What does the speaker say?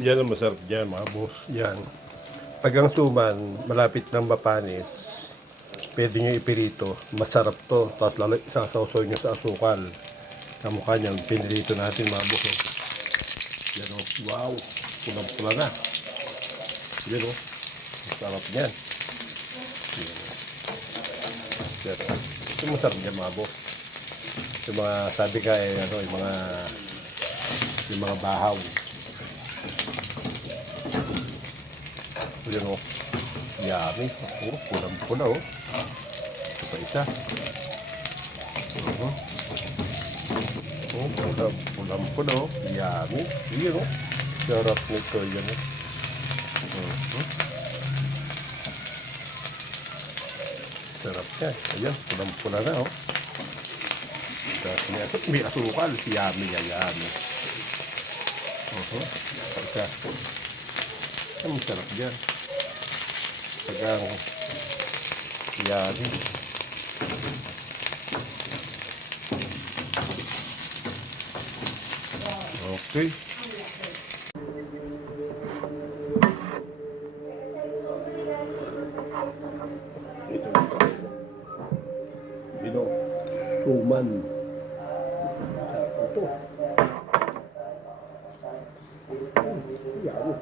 Yan ang masarap dyan mga boss. Yan. Pag ang suman, malapit ng mapanis, pwede nyo ipirito. Masarap to. Tapos lalo isasawsaw nyo sa asukal. Kamukha niyan, pinirito natin mga boss. Oh. Yan o. Wow. Pulang-pula na. Yan o. Masarap yan. Yan. Yan. Ito masarap dyan mga boss. Yung mga sabi ka eh, ano, yung mga bahaw. Yan o. Yummy. Oh, pulang-pula o. Ito isa. Oh, pulang-pula o. Yummy. Yan o. Sarap nito yan o. Sarap yan. Ayan, pulang-pula na o. May asukal. Yummy yan, yummy. Isa. Ang sarap dyan. Tagang yummy. Okay. Ito. Suman. Sarap ito. Yummy.